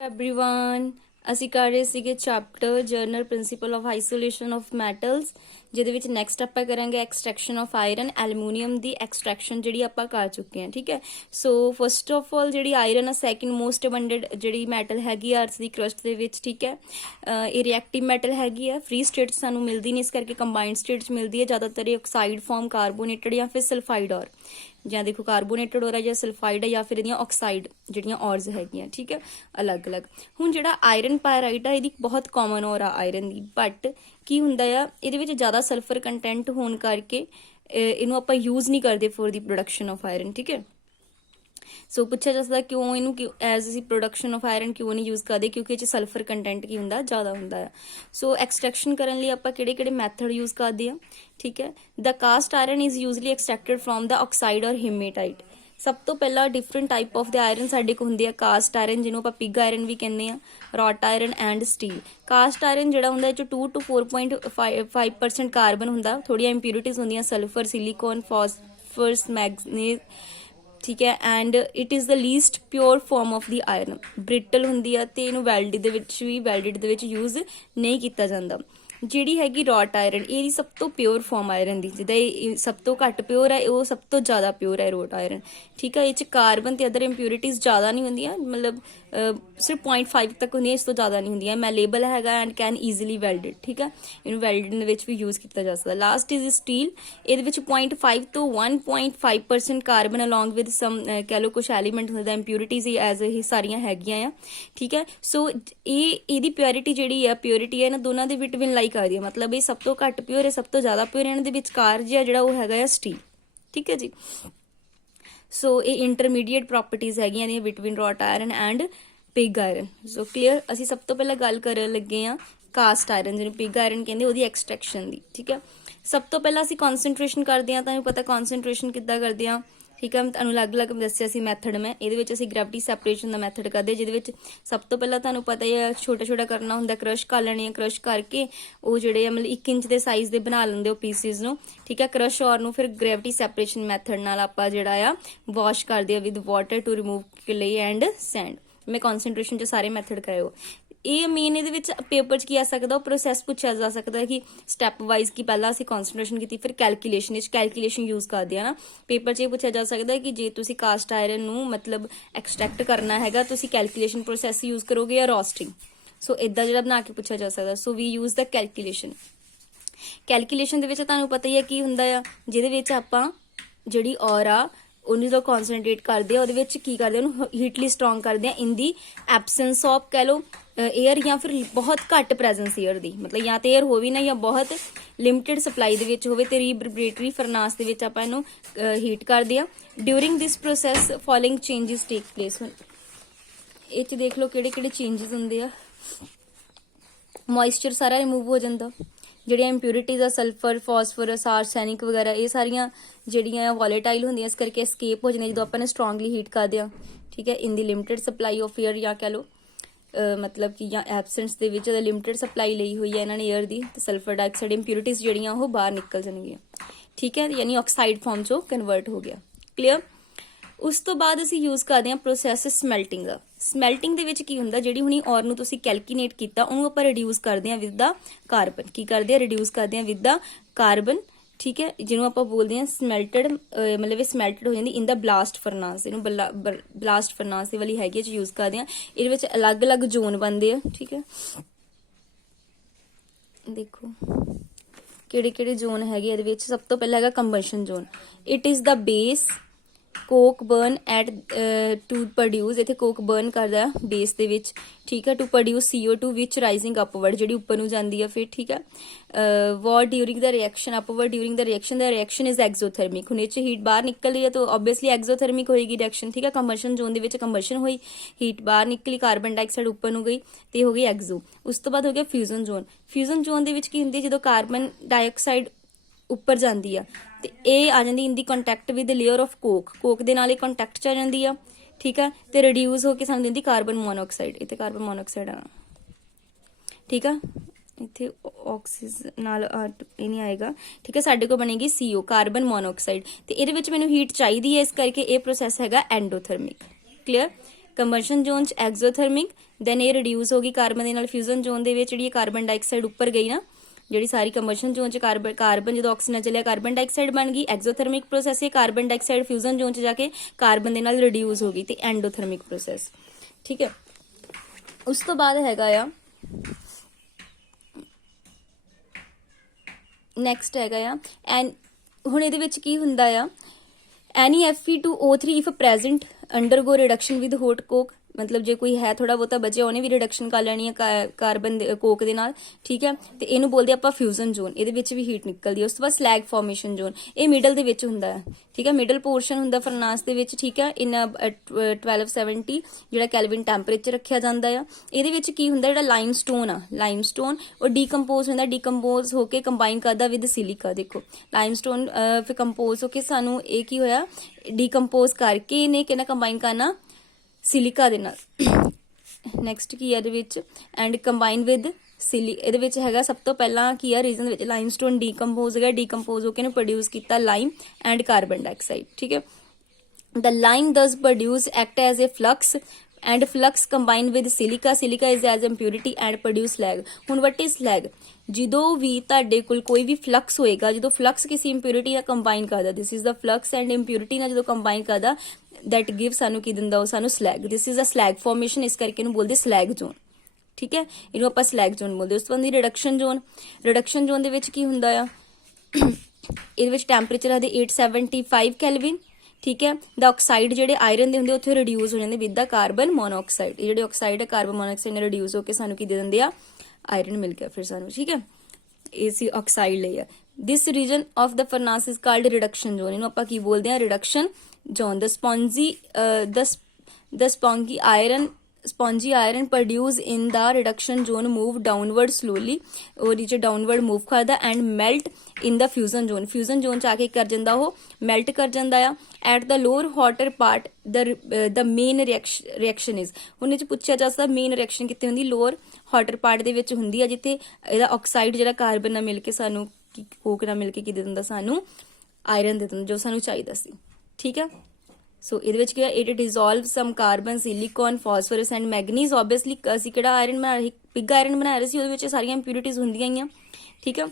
Everyone ਅਸੀਂ ਕਰ ਰਹੇ ਸੀਗੇ chapter general principal of isolation of metals ਜਿਹਦੇ ਵਿੱਚ ਨੈਕਸਟ ਆਪਾਂ ਕਰਾਂਗੇ extraction of iron aluminium the extraction ਜਿਹੜੀ ਆਪਾਂ ਕਰ ਚੁੱਕੇ ਹਾਂ। ਠੀਕ ਹੈ, ਸੋ ਫਸਟ ਆਫ ਆਲ ਜਿਹੜੀ ਆਇਰਨ ਆ ਸੈਕਿੰਡ ਮੋਸਟ ਅਬੰਡੈਂਟ ਜਿਹੜੀ ਮੈਟਲ ਹੈਗੀ ਆ ਅਰਥ ਦੀ ਕਰਸਟ ਦੇ ਵਿੱਚ। ਠੀਕ ਹੈ, ਇਹ ਰਿਐਕਟਿਵ ਮੈਟਲ ਹੈਗੀ ਆ, ਫ੍ਰੀ ਸਟੇਟ ਸਾਨੂੰ ਮਿਲਦੀ ਨਹੀਂ, ਇਸ ਕਰਕੇ ਕੰਬਾਈਨਡ ਸਟੇਟਸ ਮਿਲਦੀ ਹੈ ਜ਼ਿਆਦਾਤਰ। ਇਹ ਆਕਸਾਈਡ ਫਾਰਮ ਕਾਰਬੋਨੇਟਡ ਜਾਂ ਫਿਰ ਸਲਫਾਈਡ ਔਰ ਜਾਂ ਦੇਖੋ ਕਾਰਬੋਨੇਟਡ ਔਰ ਹੈ ਜਾਂ ਸਲਫਾਈਡ ਹੈ ਜਾਂ ਫਿਰ ਇਹਦੀਆਂ ਆਕਸਾਈਡ ਜਿਹੜੀਆਂ ਔਰਸ ਹੈਗੀਆਂ। ਠੀਕ ਹੈ, ਅਲੱਗ-ਅਲੱਗ। ਹੁਣ ਜਿਹੜਾ ਆਇਰਨ ਪਾਇਰਾਈਟ ਆ ਇਹਦੀ ਬਹੁਤ ਕਾਮਨ ਔਰ ਆ ਆਇਰਨ ਦੀ, ਬਟ ਕੀ ਹੁੰਦਾ ਆ ਇਹਦੇ ਵਿੱਚ ਜ਼ਿਆਦਾ ਸਲਫਰ ਕੰਟੈਂਟ ਹੋਣ ਕਰਕੇ ਇਹਨੂੰ ਆਪਾਂ ਯੂਜ਼ ਨਹੀਂ ਕਰਦੇ for the production of iron. ਠੀਕ ਹੈ, ਸੋ ਪੁੱਛਿਆ ਜਾ ਸਕਦਾ ਕਿਉਂ ਇਹਨੂੰ ਐਜ਼ ਅਸੀਂ ਪ੍ਰੋਡਕਸ਼ਨ ਆਫ ਆਇਰਨ ਕਿਉਂ ਨਹੀਂ ਯੂਜ਼ ਕਰਦੇ, ਕਿਉਂਕਿ ਇਹ 'ਚ ਸਲਫਰ ਕੰਟੈਂਟ ਕੀ ਹੁੰਦਾ ਜ਼ਿਆਦਾ ਹੁੰਦਾ ਆ। ਸੋ ਐਕਸਟ੍ਰੈਕਸ਼ਨ ਕਰਨ ਲਈ ਆਪਾਂ ਕਿਹੜੇ ਕਿਹੜੇ ਮੈਥਡ ਯੂਜ਼ ਕਰਦੇ ਆ। ਠੀਕ ਹੈ, the cast iron is usually extracted from the oxide or haematite. ਸਭ ਤੋਂ ਪਹਿਲਾਂ ਡਿਫਰੈਂਟ ਟਾਈਪ ਆਫ ਦੇ ਆਇਰਨ ਸਾਡੇ ਕੋਲ ਹੁੰਦੇ ਆ। ਕਾਸਟ ਆਇਰਨ ਜਿਹਨੂੰ ਆਪਾਂ ਪਿਗ ਆਇਰਨ ਵੀ ਕਹਿੰਦੇ ਆ, wrought iron and steel. Cast iron ਜਿਹੜਾ ਹੁੰਦਾ ਇਹ 'ਚ 2 to 4.5% ਕਾਰਬਨ ਹੁੰਦਾ, ਥੋੜ੍ਹੀਆਂ ਇੰਪਿਊਰਿਟੀਜ਼ ਹੁੰਦੀਆਂ ਸਲਫਰ, ਸਿਲੀਕੋਨ, ਫਾਸਫਰਸ, ਮੈਗਨੀਜ਼। ਠੀਕ ਹੈ, and it is the least pure farm of the iron. Brittle ਹੁੰਦੀ ਆ ਤੇ ਇਹਨੂੰ ਵੈਲਡਡ ਦੇ ਵਿੱਚ ਯੂਜ਼ ਨਹੀਂ ਕੀਤਾ ਜਾਂਦਾ। ਜਿਹੜੀ ਹੈਗੀ ਰੌਟ ਆਇਰਨ ਇਹਦੀ ਸਭ ਤੋਂ ਪਿਓਰ ਫਾਰਮ ਆਇਰਨ ਦੀ, ਜਿਹਦਾ ਇਹ ਸਭ ਤੋਂ ਘੱਟ ਪਿਓਰ ਹੈ ਉਹ ਸਭ ਤੋਂ ਜ਼ਿਆਦਾ ਪਿਓਰ ਹੈ ਰੌਟ ਆਇਰਨ। ਠੀਕ ਹੈ, ਇਹ 'ਚ ਕਾਰਬਨ ਤੇ ਅਦਰ ਇੰਪਿਊਰਿਟੀਜ਼ ਜ਼ਿਆਦਾ ਨਹੀਂ ਹੁੰਦੀਆਂ, ਮਤਲਬ ਸਿਰਫ 0.5 ਤੱਕ ਹੁੰਦੀਆਂ, ਇਸ ਤੋਂ ਜ਼ਿਆਦਾ ਨਹੀਂ ਹੁੰਦੀਆਂ। ਮੈਲੇਬਲ ਹੈਗਾ ਐਂਡ ਕੈਨ ਈਜ਼ੀਲੀ ਵੈਲਡਡ। ਠੀਕ ਹੈ, ਇਹਨੂੰ ਵੈਲਡਡ ਦੇ ਵਿੱਚ ਵੀ ਯੂਜ਼ ਕੀਤਾ ਜਾ ਸਕਦਾ। Last is steel. ਇਹਦੇ ਵਿੱਚ 0.5 ਤੋਂ 1.5% ਕਾਰਬਨ ਅਲੋਂਗ ਵਿਦ ਸਮ ਕਹਿ ਲਓ ਕੁਛ ਐਲੀਮੈਂਟ ਹੁੰਦਾ, ਇੰਪਿਊਰਿਟੀਜ਼ ਐਜ਼ ਇਹ ਸਾਰੀਆਂ ਹੈਗੀਆਂ ਆ। ਠੀਕ ਹੈ, ਸੋ ਇਹਦੀ ਪਿਓਰਿਟੀ ਜਿਹੜੀ ਆ ਪਿਓਰਿਟੀ ਹੈ ਇਹਨਾਂ ਦੋਨਾਂ ਦੇ ਬਿਟਵੀਨ ਲਾਈ ਕਰਦੀ ਹੈ, ਮਤਲਬ ਇਹ ਸਭ ਤੋਂ ਘੱਟ ਪਿਓਰ ਹੈ, ਸਭ ਤੋਂ ਜ਼ਿਆਦਾ ਪਿਓਰ ਇਹਨਾਂ ਦੇ ਵਿਚਕਾਰ ਜਿਹੜਾ ਉਹ ਹੈਗਾ ਆ ਸਟੀਲ। ਠੀਕ ਹੈ ਜੀ, ਸੋ ਇਹ ਇੰਟਰਮੀਡੀਏਟ ਪ੍ਰੋਪਰਟੀਜ਼ ਹੈਗੀਆਂ ਨੇ between wrought iron and pig iron. So clear. ਅਸੀਂ ਸਭ ਤੋਂ ਪਹਿਲਾਂ ਗੱਲ ਕਰਨ ਲੱਗੇ ਆ ਕਾਸਟ ਆਇਰਨ ਜਿਹਨੂੰ ਪਿਗ ਆਇਰਨ ਕਹਿੰਦੇ, ਉਹਦੀ ਐਕਸਟ੍ਰੈਕਸ਼ਨ ਦੀ। ਠੀਕ ਹੈ, ਸਭ ਤੋਂ ਪਹਿਲਾਂ ਅਸੀਂ ਕਨਸੈਂਟ੍ਰੇਸ਼ਨ ਕਰਦੇ ਹਾਂ। ਤੁਹਾਨੂੰ ਪਤਾ ਕਨਸੈਂਟ੍ਰੇਸ਼ਨ ਕਿੱਦਾਂ ਕਰਦੇ ਆ। ਠੀਕ ਹੈ, ਤੁਹਾਨੂੰ ਅਲੱਗ-ਅਲੱਗ ਦੱਸਿਆ ਸੀ ਮੈਥਡ ਮੈਂ। ਇਹਦੇ ਵਿੱਚ ਅਸੀਂ ਗ੍ਰੈਵਿਟੀ ਸੈਪਰੇਸ਼ਨ ਦਾ ਮੈਥਡ ਕਰਦੇ, ਜਿਹਦੇ ਵਿੱਚ ਸਭ ਤੋਂ ਪਹਿਲਾਂ ਤੁਹਾਨੂੰ ਪਤਾ ਹੀ ਹੈ ਛੋਟਾ ਕਰਨਾ ਹੁੰਦਾ, ਕ੍ਰਸ਼ ਕਰ ਲੈਣੀ ਹੈ। ਕ੍ਰਸ਼ ਕਰਕੇ ਉਹ ਜਿਹੜੇ ਆ ਮਤਲਬ 1 ਇੰਚ ਦੇ ਸਾਈਜ਼ ਦੇ ਬਣਾ ਲੈਂਦੇ ਹੋ ਪੀਸਿਸ ਨੂੰ। ਠੀਕ ਹੈ, ਕ੍ਰਸ਼ ਔਰ ਨੂੰ ਫਿਰ ਗ੍ਰੈਵਿਟੀ ਸੈਪਰੇਸ਼ਨ ਮੈਥਡ ਨਾਲ ਆਪਾਂ ਜਿਹੜਾ ਆ ਵਾਸ਼ ਕਰਦੇ ਆ with water to remove clay and sand. ਮੈਂ ਕਨਸੈਂਟ੍ਰੇਸ਼ਨ 'ਚ ਸਾਰੇ ਮੈਥਡ ਕਰਾਇਓ। ਇਹ ਮੇਨ ਇਹਦੇ ਵਿੱਚ ਪੇਪਰ 'ਚ ਕੀ ਆ ਸਕਦਾ, ਉਹ ਪ੍ਰੋਸੈਸ ਪੁੱਛਿਆ ਜਾ ਸਕਦਾ ਕਿ ਸਟੈਪ ਵਾਈਜ਼ ਕੀ ਪਹਿਲਾਂ ਅਸੀਂ ਕਨਸੈਂਟ੍ਰੇਸ਼ਨ ਕੀਤੀ ਫਿਰ ਕੈਲਕੂਲੇਸ਼ਨ ਵਿੱਚ ਕੈਲਕੂਲੇਸ਼ਨ ਯੂਜ਼ ਕਰਦੇ ਆ ਨਾ। ਪੇਪਰ 'ਚ ਇਹ ਪੁੱਛਿਆ ਜਾ ਸਕਦਾ ਕਿ ਜੇ ਤੁਸੀਂ ਕਾਸਟ ਆਇਰਨ ਨੂੰ ਮਤਲਬ ਐਕਸਟ੍ਰੈਕਟ ਕਰਨਾ ਹੈਗਾ ਤੁਸੀਂ ਕੈਲਕੂਲੇਸ਼ਨ ਪ੍ਰੋਸੈਸ ਯੂਜ਼ ਕਰੋਗੇ ਜਾਂ ਰੋਸਟਿੰਗ। ਸੋ ਇਦਾਂ ਜਿਹੜਾ ਬਣਾ ਕੇ ਪੁੱਛਿਆ ਜਾ ਸਕਦਾ। ਸੋ ਵੀ ਯੂਜ਼ ਦਾ ਕੈਲਕੂਲੇਸ਼ਨ। ਕੈਲਕੂਲੇਸ਼ਨ ਦੇ ਵਿੱਚ ਤੁਹਾਨੂੰ ਪਤਾ ਹੀ ਹੈ ਕੀ ਹੁੰਦਾ ਆ, ਜਿਹਦੇ ਵਿੱਚ ਆਪਾਂ ਜਿਹੜੀ ਔਰ ਆ ਉਹਨੂੰ ਜਦੋਂ ਕਨਸੈਂਟਰੇਟ ਕਰਦੇ ਆ ਉਹਦੇ ਵਿੱਚ ਕੀ ਕਰਦੇ ਆ, ਉਹਨੂੰ ਹੀਟਲੀ ਸਟਰੋਂਗ ਕਰਦੇ ਆ ਇਨ ਦੀ ਐਬਸੈਂਸ ਆਫ ਕਹਿ ਲਓ ਏਅਰ ਜਾਂ ਫਿਰ ਬਹੁਤ ਘੱਟ ਪ੍ਰੈਜ਼ੈਂਸ ਏਅਰ ਦੀ, ਮਤਲਬ ਜਾਂ ਤੇ ਏਅਰ ਹੋਵੇ ਨਾ ਜਾਂ ਬਹੁਤ ਲਿਮਿਟਡ ਸਪਲਾਈ ਦੇ ਵਿੱਚ ਹੋਵੇ ਤੇ ਰੀਬਰੇਟਰੀ ਫਰਨਾਸ ਦੇ ਵਿੱਚ ਆਪਾਂ ਇਹਨੂੰ ਹੀਟ ਕਰਦੇ ਆ। During this process following changes take place. ਇਹ 'ਚ ਦੇਖ ਲਓ ਕਿਹੜੇ ਕਿਹੜੇ ਚੇਂਜਸ ਹੁੰਦੇ ਆ। ਮੋਇਸਚਰ ਸਾਰਾ ਰਿਮੂਵ ਹੋ ਜਾਂਦਾ, ਜਿਹੜੀਆਂ ਇੰਪਿਊਰਿਟੀਜ਼ ਆ ਸਲਫਰ, ਫਾਸਫੋਰਸ, ਆਰਸੈਨਿਕ ਵਗੈਰਾ ਇਹ ਸਾਰੀਆਂ ਜਿਹੜੀਆਂ ਵੋਲੇਟਾਈਲ ਹੁੰਦੀਆਂ ਇਸ ਕਰਕੇ escape ਹੋ ਜਾਂਦੀਆਂ ਜਦੋਂ ਆਪਾਂ ਨੇ ਸਟਰੋਂਗਲੀ ਹੀਟ ਕਰਦੇ ਆ। ਠੀਕ ਹੈ, ਇਨ ਦੀ ਲਿਮਿਟਡ ਸਪਲਾਈ ਆਫ ਏਅਰ ਜਾਂ ਕਹਿ ਲਓ ਮਤਲਬ ਕਿ ਜਾਂ ਐਬਸੈਂਸ ਦੇ ਵਿੱਚ ਲਿਮਿਟਡ ਸਪਲਾਈ ਲਈ ਹੋਈ ਹੈ ਇਹਨਾਂ ਨੇ ਏਅਰ ਦੀ, ਤੇ ਸਲਫਰ ਡਾਈਆਕਸਾਈਡ ਇੰਪਿਊਰਿਟੀਜ਼ ਜਿਹੜੀਆਂ ਉਹ ਬਾਹਰ ਨਿਕਲ ਜਾਣਗੀਆਂ। ਠੀਕ ਹੈ, ਯਾਨੀ ਆਕਸਾਈਡ ਫਾਰਮ 'ਚੋਂ ਕਨਵਰਟ ਹੋ ਗਿਆ। ਕਲੀਅਰ। ਉਸ ਤੋਂ ਬਾਅਦ ਅਸੀਂ ਯੂਜ਼ ਕਰਦੇ ਹਾਂ ਪ੍ਰੋਸੈਸ ਸਮੈਲਟਿੰਗ ਦਾ। ਸਮੈਲਟਿੰਗ ਦੇ ਵਿੱਚ ਕੀ ਹੁੰਦਾ, ਜਿਹੜੀ ਹੁਣੀ ਔਰ ਨੂੰ ਤੁਸੀਂ ਕੈਲਕੂਲੇਟ ਕੀਤਾ ਉਹਨੂੰ ਆਪਾਂ ਰਿਡਿਊਸ ਕਰਦੇ ਹਾਂ ਵਿਦ ਦਾ ਕਾਰਬਨ। ਕੀ ਕਰਦੇ ਆ, ਰਿਡਿਊਸ ਕਰਦੇ ਹਾਂ ਵਿਦ ਦਾ ਕਾਰਬਨ। ਠੀਕ ਹੈ, ਜਿਹਨੂੰ ਆਪਾਂ ਬੋਲਦੇ ਹਾਂ ਸਮੈਲਟਡ, ਮਤਲਬ ਇਹ ਸਮੈਲਟਡ ਹੋ ਜਾਂਦੀ ਇਨ ਦਾ ਬਲਾਸਟ ਫਰਨਾਸ। ਇਹਨੂੰ ਬਲਾਸਟ ਫਰਨਾਸ ਦੇ ਵਾਲੀ ਹੈਗੀ 'ਚ ਯੂਜ਼ ਕਰਦੇ ਹਾਂ। ਇਹਦੇ ਵਿੱਚ ਅਲੱਗ-ਅਲੱਗ ਜ਼ੋਨ ਬਣਦੇ ਆ। ਠੀਕ ਹੈ, ਦੇਖੋ ਕਿਹੜੇ ਕਿਹੜੇ ਜ਼ੋਨ ਹੈਗੇ ਇਹਦੇ ਵਿੱਚ। ਸਭ ਤੋਂ ਪਹਿਲਾਂ ਹੈਗਾ combustion zone. It is the base coke burn at to produce, ਇੱਥੇ ਕੋਕ ਬਰਨ ਕਰਦਾ ਬੇਸ ਦੇ ਵਿੱਚ। ਠੀਕ ਹੈ, to produce CO2 which rising upward, ਜਿਹੜੀ ਉੱਪਰ ਨੂੰ ਜਾਂਦੀ ਆ ਫਿਰ। ਠੀਕ ਹੈ, ਵਾਰ during the reaction upward during the reaction is exothermic. ਹੁਣ ਇਹ 'ਚ ਹੀਟ ਬਾਹਰ ਨਿਕਲ ਰਹੀ ਹੈ ਤਾਂ ਓਬਵੀਅਸਲੀ ਐਗਜ਼ੋਥਰਮਿਕ ਹੋਏਗੀ ਰਿਐਕਸ਼ਨ। ਠੀਕ ਹੈ, ਕੰਬਸ਼ਨ ਜ਼ੋਨ ਦੇ ਵਿੱਚ ਕੰਬਸ਼ਨ ਹੋਈ, ਹੀਟ ਬਾਹਰ ਨਿਕਲੀ, ਕਾਰਬਨ ਡਾਈਆਕਸਾਈਡ ਉੱਪਰ ਨੂੰ ਗਈ ਤੇ ਹੋ ਗਈ ਐਗਜ਼ੋ। ਉਸ ਤੋਂ ਬਾਅਦ ਹੋ ਗਿਆ ਫਿਊਜ਼ਨ ਜ਼ੋਨ। ਫਿਊਜ਼ਨ ਜ਼ੋਨ ਦੇ ਵਿੱਚ ਕੀ ਹੁੰਦੀ, ਜਦੋਂ ਕਾਰਬਨ ਡਾਈਆਕਸਾਈਡ ਉੱਪਰ ਜਾਂਦੀ ਆ ਤੇ ਇਹ ਆ ਜਾਂਦੀ ਇਨ ਦੀ contact with layer of Coke ਦੇ ਨਾਲ ਇਹ ਕੰਟੈਕਟ 'ਚ ਆ ਜਾਂਦੀ ਆ। ਠੀਕ ਹੈ, ਤੇ ਰਿਡਿਊਸ ਹੋ ਕੇ ਸਾਨੂੰ ਦਿੰਦੀ ਕਾਰਬਨ ਮੋਨੋਆਕਸਾਈਡ। ਇੱਥੇ ਕਾਰਬਨ ਮੋਨੋਆਕਸਾਈਡ ਆ। ਠੀਕ ਆ, ਇੱਥੇ ਆਕਸੀਜਨ ਨਾਲ ਇਹ ਨਹੀਂ ਆਏਗਾ। ਠੀਕ ਹੈ, ਸਾਡੇ ਕੋਲ ਬਣੇਗੀ CO ਕਾਰਬਨ ਮੋਨੋਆਕਸਾਈਡ, ਤੇ ਇਹਦੇ ਵਿੱਚ ਮੈਨੂੰ ਹੀਟ ਚਾਹੀਦੀ ਹੈ ਇਸ ਕਰਕੇ ਇਹ ਪ੍ਰੋਸੈਸ ਹੈਗਾ ਐਂਡੋਥਰਮਿਕ। ਕਲੀਅਰ। ਕੰਬਸ਼ਨ ਜ਼ੋਨ 'ਚ ਐਗਜ਼ੋਥਰਮਿਕ, ਦੈਨ ਇਹ ਰਿਡਿਊਸ ਹੋ ਗਈ ਕਾਰਬਨ ਦੇ ਨਾਲ ਫਿਊਜ਼ਨ ਜ਼ੋਨ ਦੇ ਵਿੱਚ, ਜਿਹੜੀ ਕਾਰਬਨ ਡਾਈਆਕਸਾਈਡ ਉੱਪਰ ਗਈ ਨਾ, ਜਿਹੜੀ ਸਾਰੀ ਕੰਬਸ਼ਨ ਜ਼ੋਨ 'ਚ ਕਾਰਬਨ ਜਦੋਂ ਆਕਸੀਜਨ ਚੱਲਿਆ ਕਾਰਬਨ ਡਾਈਆਕਸਾਈਡ ਬਣ ਗਈ। ਐਗਜ਼ੋਥਰਮਿਕ ਪ੍ਰੋਸੈਸ ਹੈ, ਕਾਰਬਨ ਡਾਈਆਕਸਾਈਡ ਫਿਊਜ਼ਨ ਜ਼ੋਨ 'ਚ ਜਾ ਕੇ ਕਾਰਬਨ ਦੇ ਨਾਲ ਰਿਡਿਊਸ ਹੋ ਗਈ, ਤੇ ਐਂਡੋਥਰਮਿਕ ਪ੍ਰੋਸੈਸ। ਠੀਕ ਹੈ, ਉਸ ਤੋਂ ਬਾਅਦ ਹੈਗਾ ਆ ਨੈਕਸਟ ਹੈਗਾ ਆ ਐਂਡ ਹੁਣ ਇਹਦੇ ਵਿੱਚ ਕੀ ਹੁੰਦਾ ਆ, NeFe2O3 if present undergo reduction with hot coke, ਮਤਲਬ ਜੇ ਕੋਈ ਹੈ ਥੋੜਾ ਬਹੁਤਾ ਬਚਿਆ ਉਹਨੇ ਵੀ ਰਿਡਕਸ਼ਨ ਕਰ ਲੈਣੀ ਹੈ ਕਾਰਬਨ ਕੋਕ ਦੇ ਨਾਲ। ਠੀਕ ਹੈ, ਤੇ ਇਹਨੂੰ ਬੋਲਦੇ ਆਪਾਂ ਫਿਊਜ਼ਨ ਜ਼ੋਨ, ਇਹਦੇ ਵਿੱਚ ਵੀ ਹੀਟ ਨਿਕਲਦੀ ਹੈ। ਉਸ ਤੋਂ ਬਾਅਦ ਸਲੈਗ ਫਾਰਮੇਸ਼ਨ ਜ਼ੋਨ, ਇਹ ਮਿਡਲ ਦੇ ਵਿੱਚ ਹੁੰਦਾ ਹੈ। ਠੀਕ ਹੈ, ਮਿਡਲ ਪੋਰਸ਼ਨ ਹੁੰਦਾ ਫਰਨਾਸ ਦੇ ਵਿੱਚ। ਠੀਕ ਹੈ, ਇਨ 1270 ਜਿਹੜਾ ਕੈਲਵਿਨ ਟੈਂਪਰੇਚਰ ਰੱਖਿਆ ਜਾਂਦਾ ਆ। ਇਹਦੇ ਵਿੱਚ ਕੀ ਹੁੰਦਾ, ਜਿਹੜਾ ਲਾਈਮਸਟੋਨ ਆ, ਲਾਈਮਸਟੋਨ ਉਹ ਡੀਕੰਪੋਜ਼ ਹੁੰਦਾ, ਡੀਕੰਪੋਜ਼ ਹੋ ਕੇ ਕੰਬਾਈਨ ਕਰਦਾ ਵਿਦ ਸਿਲਿਕਾ। ਦੇਖੋ ਲਾਈਮਸਟੋਨ ਫਿਰ ਕੰਪੋਜ਼ ਹੋ ਕੇ ਸਾਨੂੰ ਇਹ ਕੀ ਹੋਇਆ, ਡੀਕੰਪੋਜ਼ ਕਰਕੇ ਇਹਨੇ ਕਿਹਨਾਂ ਕੰਬਾਈਨ ਕਰਨਾ, ਸਿਲਿਕਾ ਦੇ ਨਾਲ। ਨੈਕਸਟ ਕੀ ਹੈ ਇਹਦੇ ਵਿੱਚ, ਐਂਡ ਕੰਬਾਈਨ ਵਿਦ ਇਹਦੇ ਵਿੱਚ ਹੈਗਾ ਸਭ ਤੋਂ ਪਹਿਲਾਂ ਕੀ ਆ ਰੀਜ਼ਨ ਵਿੱਚ, ਲਾਈਮਸਟੋਨ ਡੀਕੰਪੋਜ਼ ਹੈਗਾ, ਡੀਕੰਪੋਜ਼ ਹੋ ਕੇ ਇਹਨੇ ਪ੍ਰੋਡਿਊਸ ਕੀਤਾ ਲਾਈਮ ਐਂਡ ਕਾਰਬਨ ਡਾਈਆਕਸਾਈਡ। ਠੀਕ ਹੈ, the lime does produce act as a flux and flux combine with silica is as impurity and produce slag। ਹੁਣ what is slag, ਜਦੋਂ ਵੀ ਤੁਹਾਡੇ ਕੋਲ ਕੋਈ ਵੀ ਫਲਕਸ ਹੋਏਗਾ, ਜਦੋਂ ਫਲਕਸ ਕਿਸੇ ਇੰਪਿਉਰਿਟੀ ਨਾਲ ਕੰਬਾਈਨ ਕਰਦਾ, this is the flux and impurity ਨਾਲ ਜਦੋਂ ਕੰਬਾਈਨ ਕਰਦਾ, that give ਸਾਨੂੰ ਕੀ ਦਿੰਦਾ, ਉਹ ਸਾਨੂੰ slag, this is a slag formation, ਇਸ ਕਰਕੇ ਇਹਨੂੰ ਬੋਲਦੇ slag zone। ਠੀਕ ਹੈ, ਇਹਨੂੰ ਆਪਾਂ ਸਲੈਗ ਜ਼ੋਨ ਬੋਲਦੇ। ਉਸ ਤੋਂ ਬਾਅਦ ਰਿਡਕਸ਼ਨ ਜ਼ੋਨ, ਰਿਡਕਸ਼ਨ ਜ਼ੋਨ ਦੇ ਵਿੱਚ ਕੀ ਹੁੰਦਾ ਆ, ਇਹਦੇ ਵਿੱਚ ਟੈਂਪਰੇਚਰ ਆਦੇ 875 ਕੈਲਵਿਨ। ਠੀਕ ਹੈ, ਦਾ ਆਕਸਾਈਡ ਜਿਹੜੇ ਆਇਰਨ ਦੇ ਹੁੰਦੇ ਉੱਥੇ ਰਿਡਿਊਸ ਹੋ ਜਾਂਦੇ ਵਿਦ ਦਾ ਕਾਰਬਨ ਮੋਨੋਆਕਸਾਈਡ। ਇਹ ਜਿਹੜੇ ਆਕਸਾਈਡ ਹੈ ਕਾਰਬਨ ਮੋਨੋਆਕਸਾਈਡ ਨਾਲ ਰਿਡਿਊਸ ਹੋ ਕੇ ਸਾਨੂੰ ਕੀ ਦੇ ਦਿੰਦੇ ਆ, ਆਇਰਨ ਮਿਲ ਗਿਆ ਫਿਰ ਸਾਨੂੰ। ਠੀਕ ਹੈ, ਇਹ ਸੀ oxide layer. This region of the furnace is called reduction zone, ਇਹਨੂੰ ਆਪਾਂ ਕੀ ਬੋਲਦੇ ਆ, reduction zone. the spongy iron produced in the reduction zone move downward slowly, और नीचे downward move करदा and melt in the fusion zone, fusion zone च आके कर ਜਾਂਦਾ ਉਹ melt ਕਰ ਜਾਂਦਾ ਆ। at the lower hotter part the main reaction is, ਉਹਨੇ ਚ ਪੁੱਛਿਆ ਜਾ ਸਕਦਾ ਮੇਨ ਰਿਐਕਸ਼ਨ ਕਿੱਥੇ ਹੁੰਦੀ, ਲੋਅਰ ਹਾਟਰ ਪਾਰਟ ਦੇ ਵਿੱਚ ਹੁੰਦੀ ਆ, ਜਿੱਥੇ ਇਹਦਾ ਆਕਸਾਈਡ ਜਿਹੜਾ ਕਾਰਬਨ ਨਾਲ ਮਿਲ ਕੇ ਸਾਨੂੰ ਕੋਕ ਨਾਲ ਮਿਲ ਕੇ ਕੀ ਦੇ ਦਿੰਦਾ, ਸਾਨੂੰ ਆਇਰਨ ਦੇ ਦਿੰਦਾ ਜੋ ਸਾਨੂੰ ਚਾਹੀਦਾ ਸੀ। ਠੀਕ ਹੈ, ਸੋ ਇਹਦੇ ਵਿੱਚ ਕੀ ਹੈ, it dissolve some carbon, silicon, phosphorus and manganese. Obviously ਅਸੀਂ ਕਿਹੜਾ ਆਇਰਨ ਬਣਾ ਰਹੇ, ਪਿਗ ਆਇਰਨ ਬਣਾ ਰਹੇ ਸੀ, ਉਹਦੇ ਵਿੱਚ ਸਾਰੀਆਂ ਇੰਪਿਊਰਿਟੀਜ਼ ਹੁੰਦੀਆਂ ਹੀ ਆ। ਠੀਕ ਹੈ,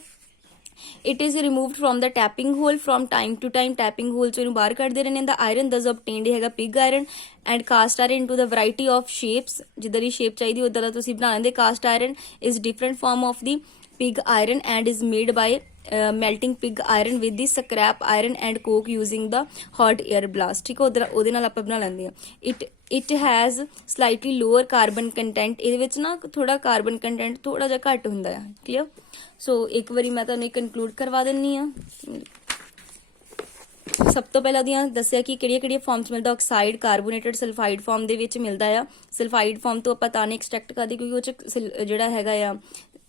it is removed from the tapping hole, from time to time tapping hole ਚੋਂ ਇਹਨੂੰ ਬਾਹਰ ਕੱਢਦੇ ਰਹਿੰਦੇ। ਦਾ ਆਇਰਨ ਦਸ obtained ਹੈਗਾ pig iron and cast iron into the variety of shapes, ਜਿੱਦਾਂ ਦੀ ਸ਼ੇਪ ਚਾਹੀਦੀ ਉਦਾਂ ਦਾ ਤੁਸੀਂ ਬਣਾ ਲੈਂਦੇ। Cast iron is different form of the pig iron and is made by melting pig iron with the scrap iron and coke using the hot air blast। ਠੀਕ ਹੈ, ਉਹਦੇ ਨਾਲ ਆਪਾਂ ਬਣਾ ਲੈਂਦੇ ਆ। it has slightly lower carbon content, ਇਹਦੇ ਵਿੱਚ ਨਾ ਥੋੜਾ ਕਾਰਬਨ ਕੰਟੈਂਟ ਥੋੜਾ ਜਿਹਾ ਘੱਟ ਹੁੰਦਾ ਆ। ਕਲੀਅਰ, ਸੋ ਇੱਕ ਵਾਰੀ ਮੈਂ ਤੁਹਾਨੂੰ ਕਨਕਲੂਡ ਕਰਵਾ ਦਿੰਨੀ ਆ। ਸਭ ਤੋਂ ਪਹਿਲਾਂ ਦੀਆਂ ਦੱਸਿਆ ਕਿ ਕਿਹੜੀਆਂ ਫਾਰਮਸ ਮਿਲਦਾ, ਆਕਸਾਈਡ, ਕਾਰਬੋਨੇਟਡ, ਸਲਫਾਈਡ ਫਾਰਮ ਦੇ ਵਿੱਚ ਮਿਲਦਾ ਆ। ਸਲਫਾਈਡ ਫਾਰਮ ਤੋਂ ਆਪਾਂ ਤਾਂ ਨਹੀਂ ਐਕਸਟ੍ਰੈਕਟ ਕਰਦੇ ਕਿਉਂਕਿ ਉਹ ਚ ਜਿਹੜਾ ਹੈਗਾ ਆ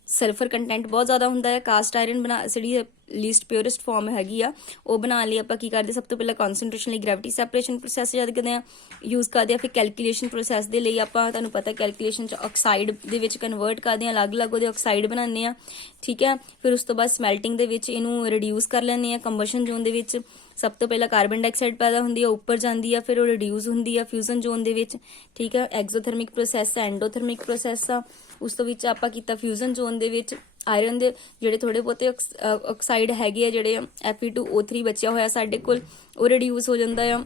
ਸਲਫਰ ਕੰਟੈਂਟ ਬਹੁਤ ਜ਼ਿਆਦਾ ਹੁੰਦਾ ਹੈ। ਕਾਸਟ ਆਇਰਨ ਜਿਹੜੀ ਲੀਸਟ ਪਿਓਰੈਸਟ ਫਾਰਮ ਹੈਗੀ ਆ, ਉਹ ਬਣਾਉਣ ਲਈ ਆਪਾਂ ਕੀ ਕਰਦੇ, ਸਭ ਤੋਂ ਪਹਿਲਾਂ ਕਨਸੈਂਟ੍ਰੇਸ਼ਨ ਲਈ ਗ੍ਰੈਵਿਟੀ ਸੈਪਰੇਸ਼ਨ ਪ੍ਰੋਸੈਸ ਯਾਦ ਕਰਦੇ ਆ, ਯੂਜ਼ ਕਰਦੇ ਆ। ਫਿਰ ਕੈਲਕੂਲੇਸ਼ਨ ਪ੍ਰੋਸੈਸ ਦੇ ਲਈ ਆਪਾਂ ਤੁਹਾਨੂੰ ਪਤਾ ਕੈਲਕੂਲੇਸ਼ਨ ਚ ਆਕਸਾਈਡ ਦੇ ਵਿੱਚ ਕਨਵਰਟ ਕਰਦੇ ਆ, ਅਲੱਗ-ਅਲੱਗ ਉਹਦੇ ਆਕਸਾਈਡ ਬਣਾਉਂਦੇ ਆ। ਠੀਕ ਹੈ, ਫਿਰ ਉਸ ਤੋਂ ਬਾਅਦ ਸਮੈਲਟਿੰਗ ਦੇ ਵਿੱਚ ਇਹਨੂੰ ਰਿਡਿਊਸ ਕਰ ਲੈਂਦੇ ਆ। ਕੰਬਸ਼ਨ ਜ਼ੋਨ ਦੇ ਵਿੱਚ ਸਭ ਤੋਂ ਪਹਿਲਾਂ ਕਾਰਬਨ ਡਾਈਆਕਸਾਈਡ ਪੈਦਾ ਹੁੰਦੀ ਆ, ਉੱਪਰ ਜਾਂਦੀ ਆ, ਫਿਰ ਉਹ ਰਿਡਿਊਸ ਹੁੰਦੀ ਆ ਫਿਊਜ਼ਨ ਜ਼ੋਨ ਦੇ ਵਿੱਚ। ਠੀਕ ਹੈ, ਐਗਜ਼ੋਥਰਮਿਕ ਪ੍ਰੋਸੈਸ ਆ, ਐਂਡੋਥਰਮਿਕ ਪ੍ਰੋਸੈਸ ਆ। ਉਸ ਤੋਂ ਵਿੱਚ ਆਪਾਂ ਕੀਤਾ ਫਿਊਜ਼ਨ ਜ਼ੋਨ ਦੇ ਵਿੱਚ ਆਇਰਨ ਦੇ ਜਿਹੜੇ ਥੋੜੇ ਬਹੁਤੇ ਆਕਸਾਈਡ ਹੈਗੇ ਆ, ਜਿਹੜੇ Fe2O3 ਬਚਿਆ ਹੋਇਆ ਸਾਡੇ ਕੋਲ, ਉਹ ਰਿਡਿਊਸ ਹੋ ਜਾਂਦਾ ਆ।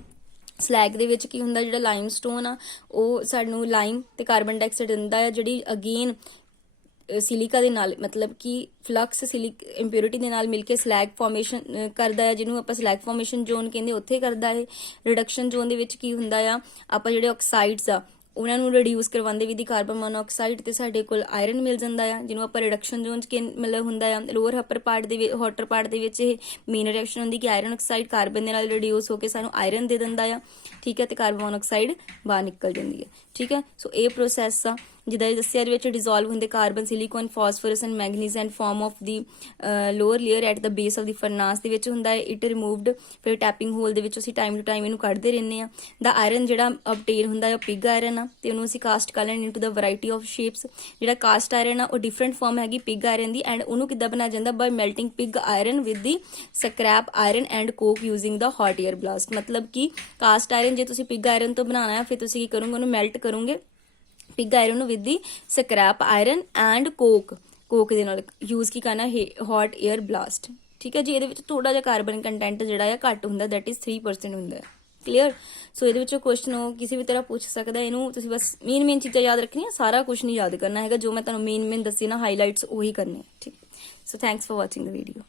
ਸਲੈਗ ਦੇ ਵਿੱਚ ਕੀ ਹੁੰਦਾ, ਜਿਹੜਾ ਲਾਈਮਸਟੋਨ ਆ ਉਹ ਸਾਨੂੰ ਲਾਈਮ ਤੇ ਕਾਰਬਨ ਡਾਈਆਕਸਾਈਡ ਦਿੰਦਾ ਆ, ਜਿਹੜੀ ਅਗੇਨ ਸਿਲਿਕਾ ਦੇ ਨਾਲ ਮਤਲਬ ਕਿ ਫਲਕਸ ਇੰਪਿਉਰਿਟੀ ਦੇ ਨਾਲ ਮਿਲ ਕੇ ਸਲੈਗ ਫਾਰਮੇਸ਼ਨ ਕਰਦਾ ਹੈ, ਜਿਹਨੂੰ ਆਪਾਂ ਸਲੈਗ ਫਾਰਮੇਸ਼ਨ ਜ਼ੋਨ ਕਹਿੰਦੇ, ਉੱਥੇ ਕਰਦਾ ਹੈ। ਰਿਡਕਸ਼ਨ ਜ਼ੋਨ ਦੇ ਵਿੱਚ ਕੀ ਹੁੰਦਾ ਆ, ਆਪਾਂ ਜਿਹੜੇ ਆਕਸਾਈਡਸ ਆ ਉਹਨਾਂ ਨੂੰ ਰਿਡਿਊਸ ਕਰਵਾਉਂਦੇ ਵੀ ਦੀ ਕਾਰਬਨ ਮੋਨੋਆਕਸਾਈਡ, ਤੇ ਸਾਡੇ ਕੋਲ ਆਇਰਨ ਮਿਲ ਜਾਂਦਾ ਆ, ਜਿਹਨੂੰ ਆਪਾਂ ਰਿਡਕਸ਼ਨ ਜ਼ੋਨ ਚ ਮਤਲਬ ਹੁੰਦਾ ਆ। ਲੋਅਰ ਅਪਰ ਪਾਰਟ ਦੇ ਵਿੱਚ, ਹਾਟਰ ਪਾਰਟ ਦੇ ਵਿੱਚ ਇਹ ਮੇਨ ਰਿਐਕਸ਼ਨ ਹੁੰਦੀ ਕਿ ਆਇਰਨ ਆਕਸਾਈਡ ਕਾਰਬਨ ਦੇ ਨਾਲ ਰਿਡਿਊਸ ਹੋ ਕੇ ਸਾਨੂੰ ਆਇਰਨ ਦੇ ਦਿੰਦਾ ਆ। ਠੀਕ ਹੈ, ਤੇ ਕਾਰਬਨ ਮੋਨੋਆਕਸਾਈਡ ਬਾਹਰ ਨਿਕਲ ਜਾਂਦੀ ਹੈ। ਠੀਕ ਹੈ, ਸੋ ਇਹ ਪ੍ਰੋਸੈਸ ਆ ਜਿੱਦਾਂ ਇਹ ਦੱਸਿਆ, ਇਹਦੇ ਵਿੱਚ ਡਿਜ਼ੋਲਵ ਹੁੰਦੇ carbon, silicon, phosphorus and manganese and form of the lower layer at the base of the furnace ਦੇ ਵਿੱਚ ਹੁੰਦਾ ਹੈ। ਇਟ ਰਿਮੂਵਡ, ਫਿਰ ਟੈਪਿੰਗ ਹੋਲ ਦੇ ਵਿੱਚ ਅਸੀਂ ਟਾਈਮ ਟੂ ਟਾਈਮ ਇਹਨੂੰ ਕੱਢਦੇ ਰਹਿੰਦੇ ਆ। ਦਾ ਆਇਰਨ ਜਿਹੜਾ ਅਬਟੇਨ ਹੁੰਦਾ ਹੈ ਉਹ ਪਿਗ ਆਇਰਨ ਆ, ਤੇ ਉਹਨੂੰ ਅਸੀਂ ਕਾਸਟ ਕਰ ਲੈਂਦੇ into the variety of shapes. ਜਿਹੜਾ ਕਾਸਟ ਆਇਰਨ ਆ ਉਹ ਡਿਫਰੈਂਟ ਫਾਰਮ ਹੈਗੀ ਪਿਗ ਆਇਰਨ ਦੀ, ਐਂਡ ਉਹਨੂੰ ਕਿੱਦਾਂ ਬਣਾਇਆ ਜਾਂਦਾ, by melting pig iron with the scrap iron and coke using the hot air blast. ਮਤਲਬ ਕਿ ਕਾਸਟ ਆਇਰਨ ਜੇ ਤੁਸੀਂ ਪਿਗ ਆਇਰਨ ਤੋਂ ਬਣਾਉਣਾ ਹੈ, ਫਿਰ ਤੁਸੀਂ ਕੀ ਕਰੋਗੇ, ਉਹਨੂੰ ਮੈਲਟ ਕਰੋਗੇ pig iron with the scrap iron and Coke ਦੇ ਨਾਲ ਯੂਜ਼ ਕੀ ਕਰਨਾ ਹੌਟ 에ਅਰ ਬਲਾਸਟ। ਠੀਕ ਹੈ ਜੀ। ਇਹਦੇ ਵਿੱਚ ਥੋੜਾ ਜਿਹਾ ਕਾਰਬਨ ਕੰਟੈਂਟ ਜਿਹੜਾ ਆ ਘੱਟ ਹੁੰਦਾ, ਦੈਟ ਇਜ਼ 3% ਹੁੰਦਾ ਹੈ। ਕਲੀਅਰ। ਸੋ ਇਹਦੇ ਵਿੱਚੋਂ ਕੁਐਸਚਨ ਕਿਸੇ ਵੀ ਤਰ੍ਹਾਂ ਪੁੱਛ ਸਕਦਾ। ਇਹਨੂੰ ਤੁਸੀਂ ਬਸ ਮੇਨ ਚੀਜ਼ਾਂ ਯਾਦ ਰੱਖਣੀਆਂ, ਸਾਰਾ ਕੁਝ ਨਹੀਂ ਯਾਦ ਕਰਨਾ ਹੈਗਾ। ਜੋ ਮੈਂ ਤੁਹਾਨੂੰ ਮੇਨ ਦੱਸੀ ਨਾ ਹਾਈਲਾਈਟਸ ਉਹੀ ਕਰਨੇ। ਠੀਕ। So thanks for watching the video.